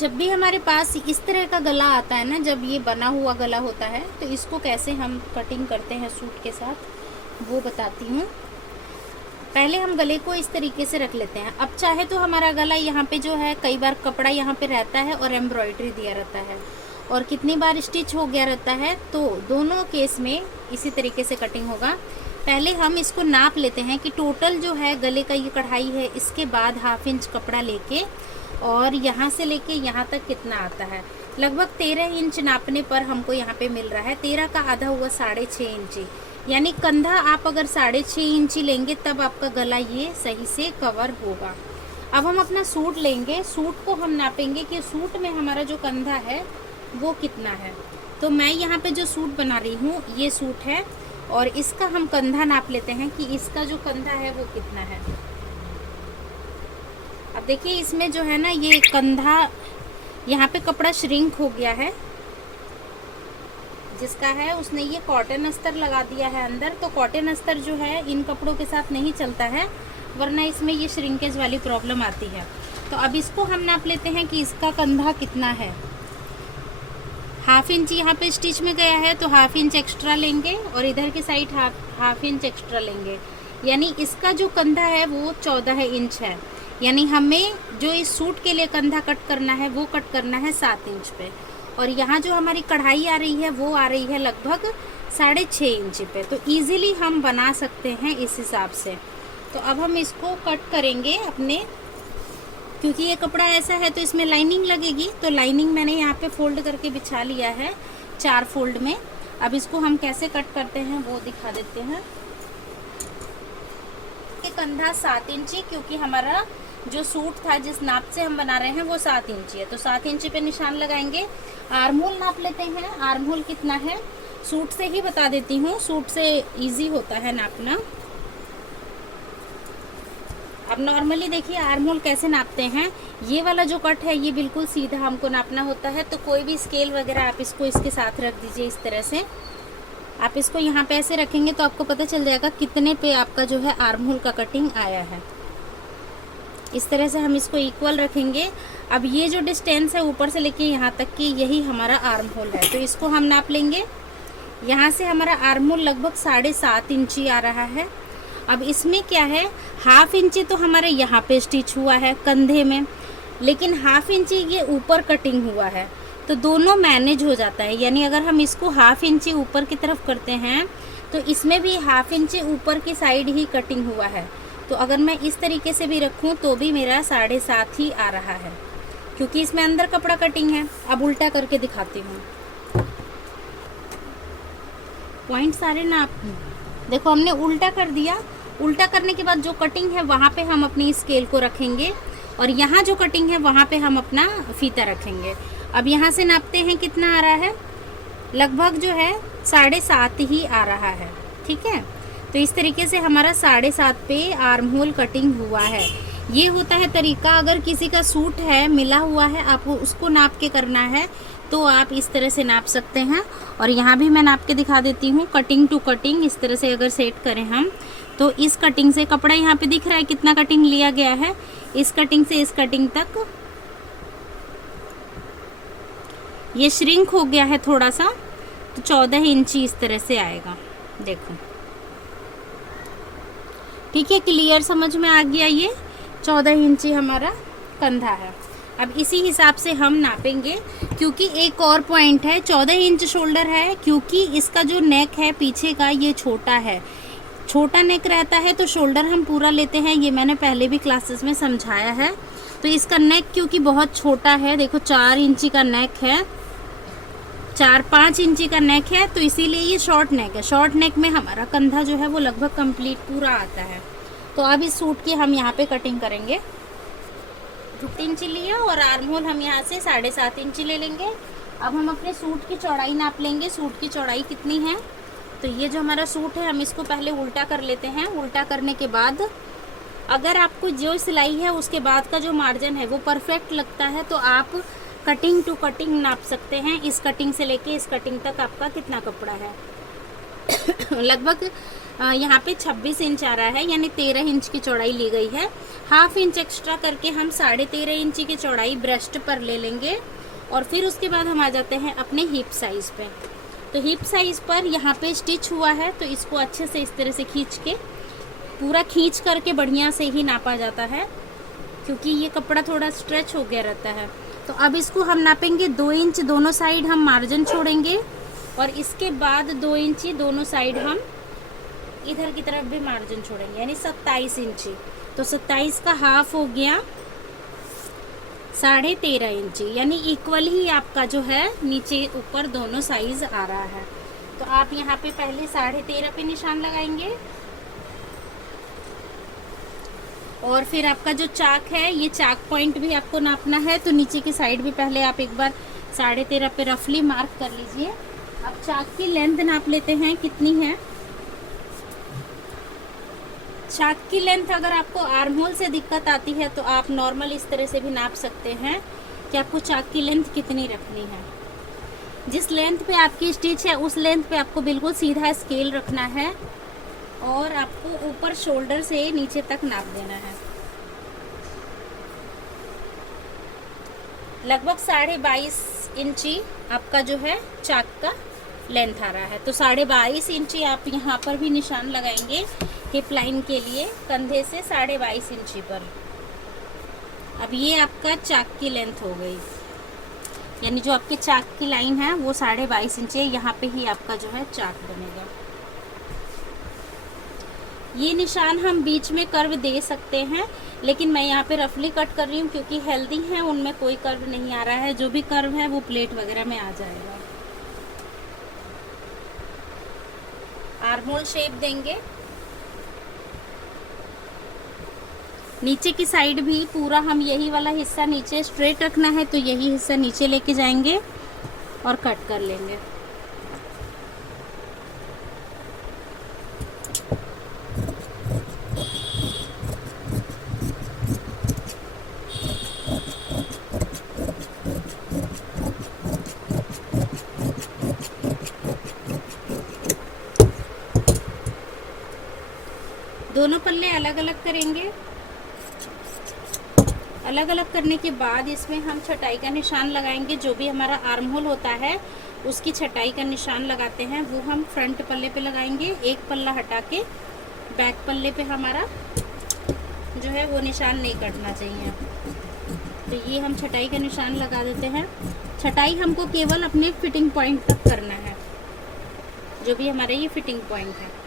जब भी हमारे पास इस तरह का गला आता है ना, जब ये बना हुआ गला होता है, तो इसको कैसे हम कटिंग करते हैं सूट के साथ वो बताती हूँ। पहले हम गले को इस तरीके से रख लेते हैं। अब चाहे तो हमारा गला यहाँ पे जो है, कई बार कपड़ा यहाँ पे रहता है और एम्ब्रॉयडरी दिया रहता है और कितनी बार स्टिच हो गया रहता है, तो दोनों केस में इसी तरीके से कटिंग होगा। पहले हम इसको नाप लेते हैं कि टोटल जो है गले का ये कढ़ाई है, इसके बाद 1/2 इंच कपड़ा लेके और यहाँ से लेके यहाँ तक कितना आता है। लगभग 13 इंच नापने पर हमको यहाँ पे मिल रहा है। 13 का आधा हुआ 6.5 इंची, यानी कंधा आप अगर 6.5 इंची लेंगे तब आपका गला ये सही से कवर होगा। अब हम अपना सूट लेंगे, सूट को हम नापेंगे कि सूट में हमारा जो कंधा है वो कितना है। तो मैं यहाँ पे जो सूट बना रही हूँ ये सूट है और इसका हम कंधा नाप लेते हैं कि इसका जो कंधा है वो कितना है। अब देखिए इसमें जो है ना, ये कंधा यहाँ पे कपड़ा श्रिंक हो गया है, जिसका है उसने ये कॉटन अस्तर लगा दिया है अंदर। तो कॉटन अस्तर जो है इन कपड़ों के साथ नहीं चलता है, वरना इसमें ये श्रिंकेज वाली प्रॉब्लम आती है। तो अब इसको हम नाप लेते हैं कि इसका कंधा कितना है। 1/2 इंच यहाँ पे स्टिच में गया है तो 1/2 इंच एक्स्ट्रा लेंगे और इधर की साइड 1/2 इंच एक्स्ट्रा लेंगे, यानी इसका जो कंधा है वो 14 इंच है। यानी हमें जो इस सूट के लिए कंधा कट करना है वो कट करना है 7 इंच पे, और यहाँ जो हमारी कढ़ाई आ रही है वो आ रही है लगभग 6.5 इंच पे। तो इजीली हम बना सकते हैं इस हिसाब से। तो अब हम इसको कट करेंगे अपने, क्योंकि ये कपड़ा ऐसा है तो इसमें लाइनिंग लगेगी। तो लाइनिंग मैंने यहाँ पे फोल्ड करके बिछा लिया है 4 फोल्ड में। अब इसको हम कैसे कट करते हैं वो दिखा देते हैं। ये कंधा 7 इंची, क्योंकि हमारा जो सूट था जिस नाप से हम बना रहे हैं वो 7 इंची है, तो 7 इंची पे निशान लगाएंगे। आर्महोल नाप लेते हैं। आर्महोल कितना है सूट से ही बता देती हूँ, सूट से इजी होता है नापना। अब नॉर्मली देखिए आर्महोल कैसे नापते हैं। ये वाला जो कट है ये बिल्कुल सीधा हमको नापना होता है, तो कोई भी स्केल वगैरह आप इसको इसके साथ रख दीजिए। इस तरह से आप इसको यहाँ पे ऐसे रखेंगे तो आपको पता चल जाएगा कितने पे आपका जो है आर्महोल का कटिंग आया है। इस तरह से हम इसको इक्वल रखेंगे। अब ये जो डिस्टेंस है ऊपर से लेके यहाँ तक की, यही हमारा आर्म होल है, तो इसको हम नाप लेंगे। यहाँ से हमारा आर्म होल लगभग 7.5 इंची आ रहा है। अब इसमें क्या है, 1/2 इंची तो हमारे यहाँ पे स्टिच हुआ है कंधे में, लेकिन 1/2 इंची ये ऊपर कटिंग हुआ है, तो दोनों मैनेज हो जाता है। यानी अगर हम इसको 1/2 इंची ऊपर की तरफ करते हैं तो इसमें भी 1/2 इंची ऊपर की साइड ही कटिंग हुआ है। तो अगर मैं इस तरीके से भी रखूं तो भी मेरा 7.5 ही आ रहा है, क्योंकि इसमें अंदर कपड़ा कटिंग है। अब उल्टा करके दिखाती हूँ। पॉइंट सारे ना आप देखो, हमने उल्टा कर दिया। उल्टा करने के बाद जो कटिंग है वहाँ पे हम अपनी स्केल को रखेंगे और यहाँ जो कटिंग है वहाँ पे हम अपना फीता रखेंगे। अब यहाँ से नापते हैं कितना आ रहा है, लगभग जो है 7.5 ही आ रहा है। ठीक है, तो इस तरीके से हमारा 7.5 पे आर्म होल कटिंग हुआ है। ये होता है तरीका। अगर किसी का सूट है मिला हुआ है, आपको उसको नाप के करना है तो आप इस तरह से नाप सकते हैं। और यहाँ भी मैं नाप के दिखा देती हूँ, कटिंग टू कटिंग इस तरह से अगर सेट करें हम, तो इस कटिंग से कपड़ा यहाँ पे दिख रहा है कितना कटिंग लिया गया है। इस कटिंग से इस कटिंग तक ये श्रिंक हो गया है थोड़ा सा, तो 14 इंची इस तरह से आएगा। देखो ठीक है, क्लियर समझ में आ गया। ये 14 इंची हमारा कंधा है। अब इसी हिसाब से हम नापेंगे, क्योंकि एक और पॉइंट है, 14 इंच शोल्डर है, क्योंकि इसका जो नेक है पीछे का ये छोटा है। छोटा नेक रहता है तो शोल्डर हम पूरा लेते हैं, ये मैंने पहले भी क्लासेस में समझाया है। तो इसका नेक क्योंकि बहुत छोटा है, देखो 4 इंची का नेक है, 4-5 इंची का नेक है, तो इसीलिए ये शॉर्ट नेक है। शॉर्ट नेक में हमारा कंधा जो है वो लगभग कंप्लीट पूरा आता है। तो अब इस सूट की हम यहाँ पे कटिंग करेंगे। 2 इंची लिया और आर्म होल हम यहाँ से 7.5 इंची ले लेंगे। अब हम अपने सूट की चौड़ाई नाप लेंगे। सूट की चौड़ाई कितनी है, तो ये जो हमारा सूट है हम इसको पहले उल्टा कर लेते हैं। उल्टा करने के बाद अगर आपको जो सिलाई है उसके बाद का जो मार्जिन है वो परफेक्ट लगता है तो आप कटिंग टू कटिंग नाप सकते हैं। इस कटिंग से लेके इस कटिंग तक आपका कितना कपड़ा है। लगभग यहाँ पे 26 इंच आ रहा है, यानी 13 इंच की चौड़ाई ली गई है। हाफ इंच एक्स्ट्रा करके हम 13.5 इंच की चौड़ाई ब्रेस्ट पर ले लेंगे। और फिर उसके बाद हम आ जाते हैं अपने हिप साइज़ पे। तो हिप साइज़ पर यहाँ पे स्टिच हुआ है, तो इसको अच्छे से इस तरह से खींच के, पूरा खींच करके बढ़िया से ही नापा जाता है, क्योंकि ये कपड़ा थोड़ा स्ट्रेच हो गया रहता है। तो अब इसको हम नापेंगे 2 इंच, दोनों साइड हम मार्जिन छोड़ेंगे, और इसके बाद 2 इंची दोनों साइड हम इधर की तरफ भी मार्जिन छोड़ेंगे, यानी 27 इंची। तो 27 का हाफ हो गया 13.5 इंची, यानी इक्वल ही आपका जो है नीचे ऊपर दोनों साइज आ रहा है। तो आप यहाँ पे पहले 13.5 पे निशान लगाएंगे, और फिर आपका जो चाक है, ये चाक पॉइंट भी आपको नापना है, तो नीचे की साइड भी पहले आप एक बार 13.5 पे रफली मार्क कर लीजिए। अब चाक की लेंथ नाप लेते हैं कितनी है। चाक की लेंथ अगर आपको आर्म होल से दिक्कत आती है तो आप नॉर्मल इस तरह से भी नाप सकते हैं कि आपको चाक की लेंथ कितनी रखनी है। जिस लेंथ पे आपकी स्टिच है उस लेंथ पे आपको बिल्कुल सीधा स्केल रखना है, और आपको ऊपर शोल्डर से नीचे तक नाप देना है। लगभग 22.5 इंची आपका जो है चाक का लेंथ आ रहा है। तो 22.5 इंची आप यहाँ पर भी निशान लगाएंगे हिप लाइन के लिए, कंधे से 22.5 इंची पर। अब ये आपका चाक की लेंथ हो गई, यानी जो आपके चाक की लाइन है वो 22.5 इंची है, यहाँ पे ही आपका जो है चाक बनेगा। ये निशान हम बीच में कर्व दे सकते हैं, लेकिन मैं यहाँ पे रफली कट कर रही हूँ क्योंकि हेल्दी है, उनमें कोई कर्व नहीं आ रहा है। जो भी कर्व है वो प्लेट वगैरह में आ जाएगा। आर्म होल शेप देंगे। नीचे की साइड भी पूरा हम यही वाला हिस्सा नीचे स्ट्रेट रखना है, तो यही हिस्सा नीचे लेके जाएंगे और कट कर लेंगे। दोनों पल्ले अलग अलग करेंगे। अलग अलग करने के बाद इसमें हम छटाई का निशान लगाएंगे। जो भी हमारा आर्म होल होता है उसकी छटाई का निशान लगाते हैं, वो हम फ्रंट पल्ले पे लगाएंगे। एक पल्ला हटा के बैक पल्ले पे हमारा जो है वो निशान नहीं कटना चाहिए। तो ये हम छटाई का निशान लगा देते हैं। छटाई हमको केवल अपने फिटिंग पॉइंट तक करना है, जो भी हमारा ये फिटिंग पॉइंट है।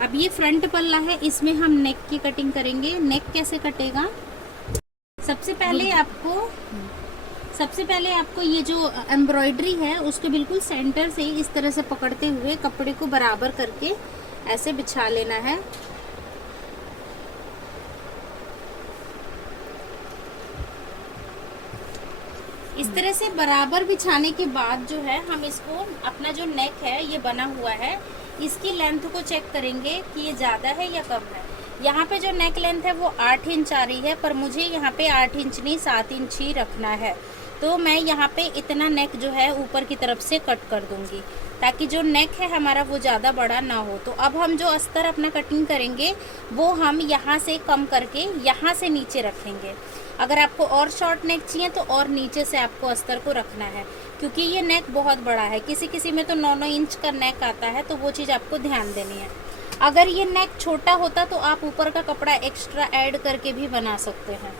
अब ये फ्रंट पल्ला है, इसमें हम नेक की कटिंग करेंगे। नेक कैसे कटेगा, सबसे पहले आपको ये जो एम्ब्रॉयडरी है उसको बिल्कुल सेंटर से इस तरह से पकड़ते हुए कपड़े को बराबर करके ऐसे बिछा लेना है। इस तरह से बराबर बिछाने के बाद जो है हम इसको, अपना जो नेक है ये बना हुआ है, इसकी लेंथ को चेक करेंगे कि ये ज़्यादा है या कम है। यहाँ पे जो नेक लेंथ है वो 8 इंच आ रही है, पर मुझे यहाँ पे 8 इंच नहीं 7 इंच ही रखना है। तो मैं यहाँ पे इतना नेक जो है ऊपर की तरफ से कट कर दूँगी, ताकि जो नेक है हमारा वो ज़्यादा बड़ा ना हो। तो अब हम जो अस्तर अपना कटिंग करेंगे वो हम यहाँ से कम करके यहाँ से नीचे रखेंगे। अगर आपको और शॉर्ट नेक चाहिए तो और नीचे से आपको अस्तर को रखना है, क्योंकि ये नेक बहुत बड़ा है। किसी किसी में तो 9-9 इंच का नेक आता है, तो वो चीज़ आपको ध्यान देनी है। अगर ये नेक छोटा होता तो आप ऊपर का कपड़ा एक्स्ट्रा ऐड करके भी बना सकते हैं।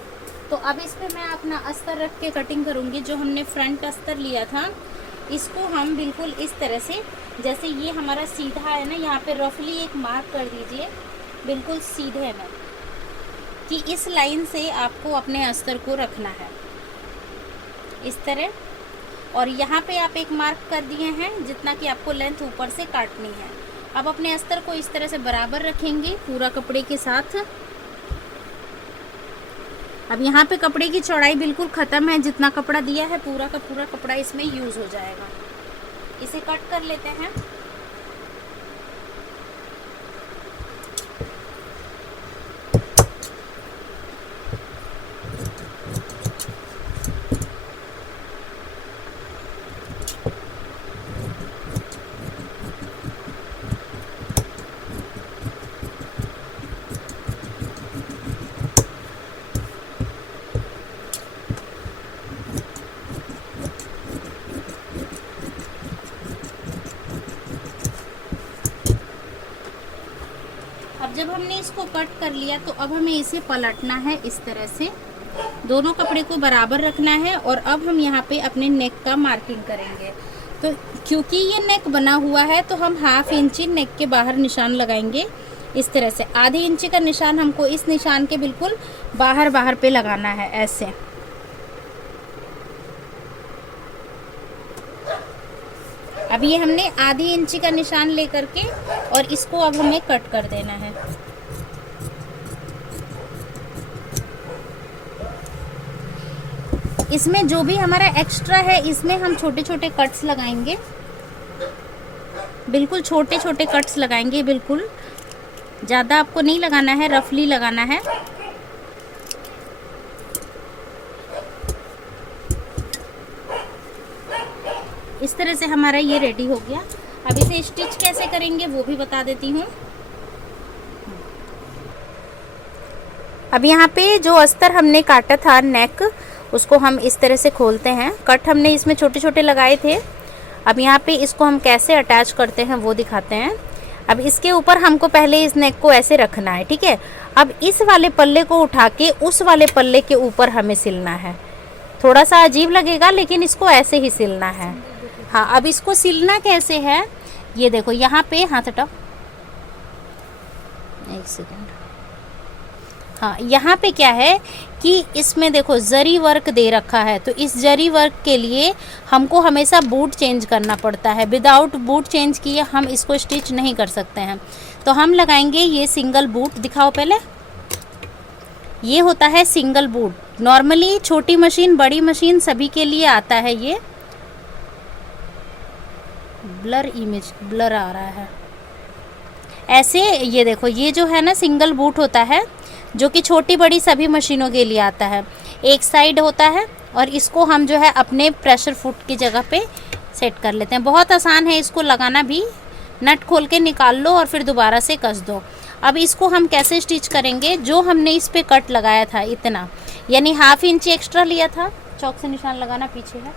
तो अब इस पर मैं अपना अस्तर रख के कटिंग करूँगी। जो हमने फ्रंट अस्तर लिया था इसको हम बिल्कुल इस तरह से, जैसे ये हमारा सीधा है ना, यहाँ पे रफली एक मार्क कर दीजिए बिल्कुल सीधे में, कि इस लाइन से आपको अपने अस्तर को रखना है इस तरह। और यहाँ पे आप एक मार्क कर दिए हैं जितना कि आपको लेंथ ऊपर से काटनी है। अब अपने अस्तर को इस तरह से बराबर रखेंगे पूरा कपड़े के साथ। अब यहाँ पे कपड़े की चौड़ाई बिल्कुल ख़त्म है, जितना कपड़ा दिया है पूरा का पूरा कपड़ा इसमें यूज़ हो जाएगा। इसे कट कर लेते हैं। इसको कट कर लिया तो अब हमें इसे पलटना है इस तरह से, दोनों कपड़े को बराबर रखना है। और अब हम यहाँ पे अपने नेक का मार्किंग करेंगे। तो क्योंकि ये नेक बना हुआ है तो हम 1/2 इंची नेक के बाहर निशान लगाएंगे इस तरह से। आधी इंची का निशान हमको इस निशान के बिल्कुल बाहर पे लगाना है ऐसे। अब ये हमने आधी इंची का निशान लेकर के और इसको अब हमें कट कर देना है। इसमें जो भी हमारा एक्स्ट्रा है इसमें हम छोटे छोटे कट्स लगाएंगे, बिल्कुल छोटे छोटे कट्स लगाएंगे, बिल्कुल ज़्यादा आपको नहीं लगाना है, रफली लगाना है। इस तरह से हमारा ये रेडी हो गया। अब इसे स्टिच कैसे करेंगे वो भी बता देती हूँ। अब यहाँ पे जो अस्तर हमने काटा था नेक, उसको हम इस तरह से खोलते हैं। कट हमने इसमें छोटे छोटे लगाए थे। अब यहाँ पे इसको हम कैसे अटैच करते हैं वो दिखाते हैं। अब इसके ऊपर हमको पहले इस नेक को ऐसे रखना है, ठीक है। अब इस वाले पल्ले को उठा के उस वाले पल्ले के ऊपर हमें सिलना है। थोड़ा सा अजीब लगेगा लेकिन इसको ऐसे ही सिलना है। हाँ, अब इसको सिलना कैसे है ये देखो, यहाँ पे हाथ हटाओ, एक सेकेंड। हाँ, यहाँ पे क्या है कि इसमें देखो जरी वर्क दे रखा है, तो इस जरी वर्क के लिए हमको हमेशा बूट चेंज करना पड़ता है। विदाउट बूट चेंज किए हम इसको स्टिच नहीं कर सकते हैं। तो हम लगाएंगे ये सिंगल बूट। दिखाओ पहले, ये होता है सिंगल बूट। नॉर्मली छोटी मशीन बड़ी मशीन सभी के लिए आता है। ये ब्लर आ रहा है ऐसे। ये देखो, ये जो है ना सिंगल बूट होता है जो कि छोटी बड़ी सभी मशीनों के लिए आता है। एक साइड होता है और इसको हम जो है अपने प्रेशर फुट की जगह पे सेट कर लेते हैं। बहुत आसान है इसको लगाना भी। नट खोल के निकाल लो और फिर दोबारा से कस दो। अब इसको हम कैसे स्टिच करेंगे, जो हमने इस पे कट लगाया था इतना, यानी 1/2 इंच एक्स्ट्रा लिया था, चौक से निशान लगाना पीछे है,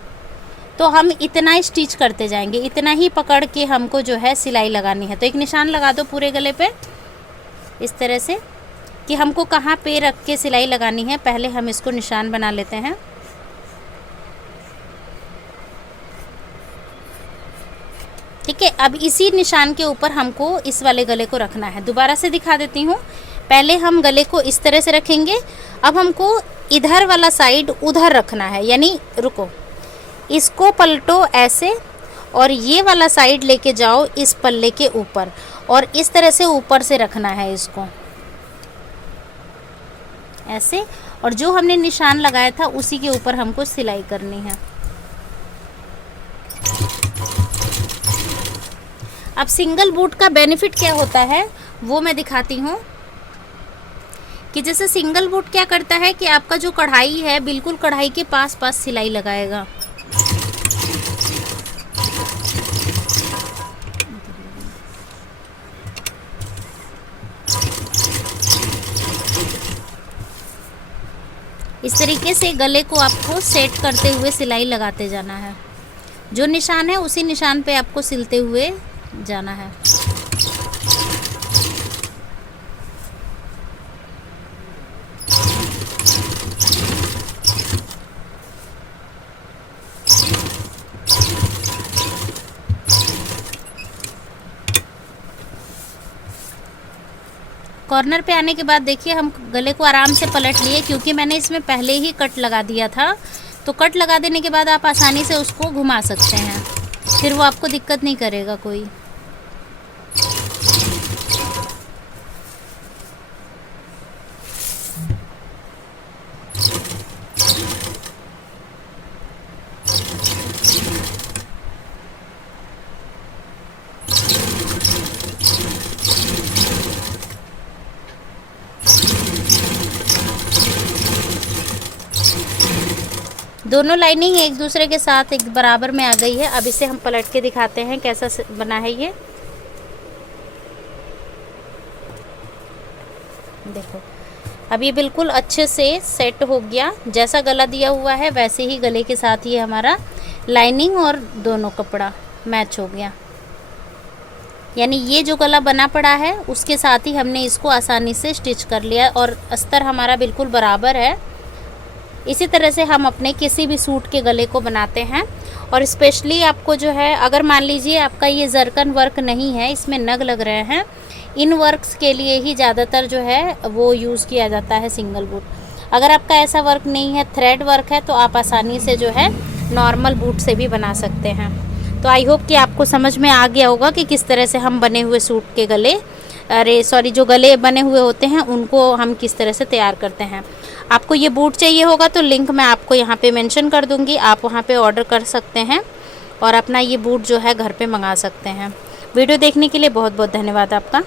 तो हम इतना ही स्टिच करते जाएंगे। इतना ही पकड़ के हमको जो है सिलाई लगानी है। तो एक निशान लगा दो पूरे गले पे इस तरह से कि हमको कहाँ पे रख के सिलाई लगानी है। पहले हम इसको निशान बना लेते हैं। ठीक है, अब इसी निशान के ऊपर हमको इस वाले गले को रखना है। दोबारा से दिखा देती हूँ। पहले हम गले को इस तरह से रखेंगे। अब हमको इधर वाला साइड उधर रखना है, यानी रुको, इसको पलटो ऐसे और ये वाला साइड लेके जाओ इस पल्ले के ऊपर और इस तरह से ऊपर से रखना है इसको ऐसे। और जो हमने निशान लगाया था उसी के ऊपर हमको सिलाई करनी है। अब सिंगल बूट का बेनिफिट क्या होता है वो मैं दिखाती हूँ। कि जैसे सिंगल बूट क्या करता है कि आपका जो कढ़ाई है बिल्कुल कढ़ाई के पास पास सिलाई लगाएगा। इस तरीके से गले को आपको सेट करते हुए सिलाई लगाते जाना है। जो निशान है उसी निशान पे आपको सिलते हुए जाना है। कॉर्नर पे आने के बाद देखिए हम गले को आराम से पलट लिए, क्योंकि मैंने इसमें पहले ही कट लगा दिया था। तो कट लगा देने के बाद आप आसानी से उसको घुमा सकते हैं, फिर वो आपको दिक्कत नहीं करेगा कोई। दोनों लाइनिंग एक दूसरे के साथ एक बराबर में आ गई है। अब इसे हम पलट के दिखाते हैं कैसा बना है ये। देखो, अब ये बिल्कुल अच्छे से सेट हो गया। जैसा गला दिया हुआ है वैसे ही गले के साथ ही हमारा लाइनिंग और दोनों कपड़ा मैच हो गया। यानी ये जो गला बना पड़ा है उसके साथ ही हमने इसको आसानी से स्टिच कर लिया और अस्तर हमारा बिल्कुल बराबर है। इसी तरह से हम अपने किसी भी सूट के गले को बनाते हैं। और स्पेशली आपको जो है, अगर मान लीजिए आपका ये जरकन वर्क नहीं है, इसमें नग लग रहे हैं, इन वर्क्स के लिए ही ज़्यादातर जो है वो यूज़ किया जाता है सिंगल बूट। अगर आपका ऐसा वर्क नहीं है, थ्रेड वर्क है, तो आप आसानी से जो है नॉर्मल बूट से भी बना सकते हैं। तो आई होप कि आपको समझ में आ गया होगा कि किस तरह से हम बने हुए सूट के गले, जो गले बने हुए होते हैं उनको हम किस तरह से तैयार करते हैं। आपको ये बूट चाहिए होगा तो लिंक मैं आपको यहाँ पे मेंशन कर दूँगी, आप वहाँ पे ऑर्डर कर सकते हैं और अपना ये बूट जो है घर पे मंगा सकते हैं। वीडियो देखने के लिए बहुत बहुत धन्यवाद आपका।